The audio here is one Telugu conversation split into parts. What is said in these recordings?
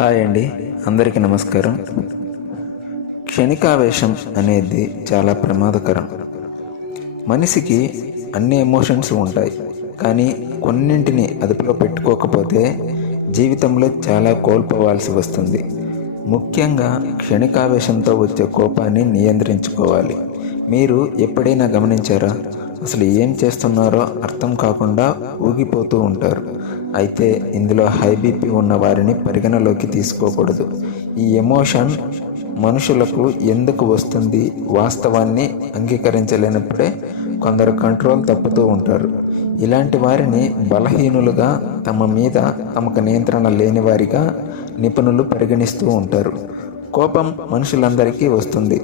హాయ్ అండి, అందరికీ నమస్కారం. క్షణికావేశం అనేది చాలా ప్రమాదకరం. మనిషికి అన్ని ఎమోషన్స్ ఉంటాయి, కానీ కొన్నింటిని అదుపులో పెట్టుకోకపోతే జీవితంలో చాలా కోల్పోవాల్సి వస్తుంది. ముఖ్యంగా క్షణికావేశంతో వచ్చే కోపాన్ని నియంత్రించుకోవాలి. మీరు ఎప్పుడైనా గమనించారా? అసలు ఏం చేస్తున్నారో అర్థం కాకుండా ఊగిపోతూ ఉంటారు. అయితే ఇందులో హై బీపీ ఉన్న వారిని పరిగణలోకి తీసుకోకూడదు. ఈ ఎమోషన్ మనుషులకు ఎందుకు వస్తుంది? వాస్తవాన్ని అంగీకరించలేనప్పుడే కొందరు కంట్రోల్ తప్పుతూ ఉంటారు. ఇలాంటి వారిని బలహీనులుగా, తమ మీద తమకు నియంత్రణ లేని వారిగా నిపుణులు పరిగణిస్తూ ఉంటారు. కోపం మనుషులందరికీ వస్తుంది,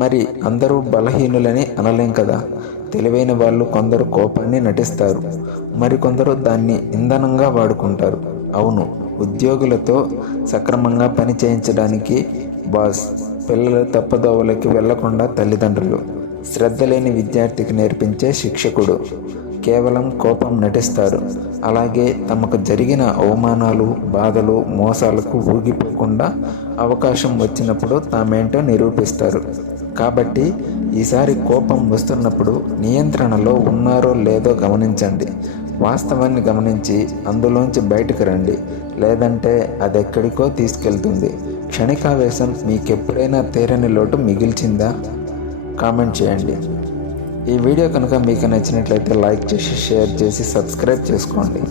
మరి అందరూ బలహీనులని అనలేం కదా. తెలివైన వాళ్ళు కొందరు కోపాన్ని నటిస్తారు, మరికొందరు దాన్ని ఇంధనంగా వాడుకుంటారు. అవును, ఉద్యోగులతో సక్రమంగా పని చేయించడానికి బాస్, పిల్లలు తప్పుదోవలకి వెళ్లకుండా తల్లిదండ్రులు, శ్రద్ధ లేని విద్యార్థికి నేర్పించే శిక్షకుడు కేవలం కోపం నటిస్తారు. అలాగే తమకు జరిగిన అవమానాలు, బాధలు, మోసాలకు ఊగిపోకుండా అవకాశం వచ్చినప్పుడు తామేంటో నిరూపిస్తారు. కాబట్టి ఈసారి కోపం వస్తున్నప్పుడు నియంత్రణలో ఉన్నారో లేదో గమనించండి. వాస్తవాన్ని గమనించి అందులోంచి బయటకు రండి, లేదంటే అది ఎక్కడికో తీసుకెళ్తుంది. క్షణికావేశం మీకెప్పుడైనా తీరని లోటు మిగిల్చిందా? కామెంట్ చేయండి. ఈ వీడియో కనుక మీకు నచ్చినట్లయితే లైక్ చేసి, షేర్ చేసి, సబ్స్క్రైబ్ చేసుకోండి.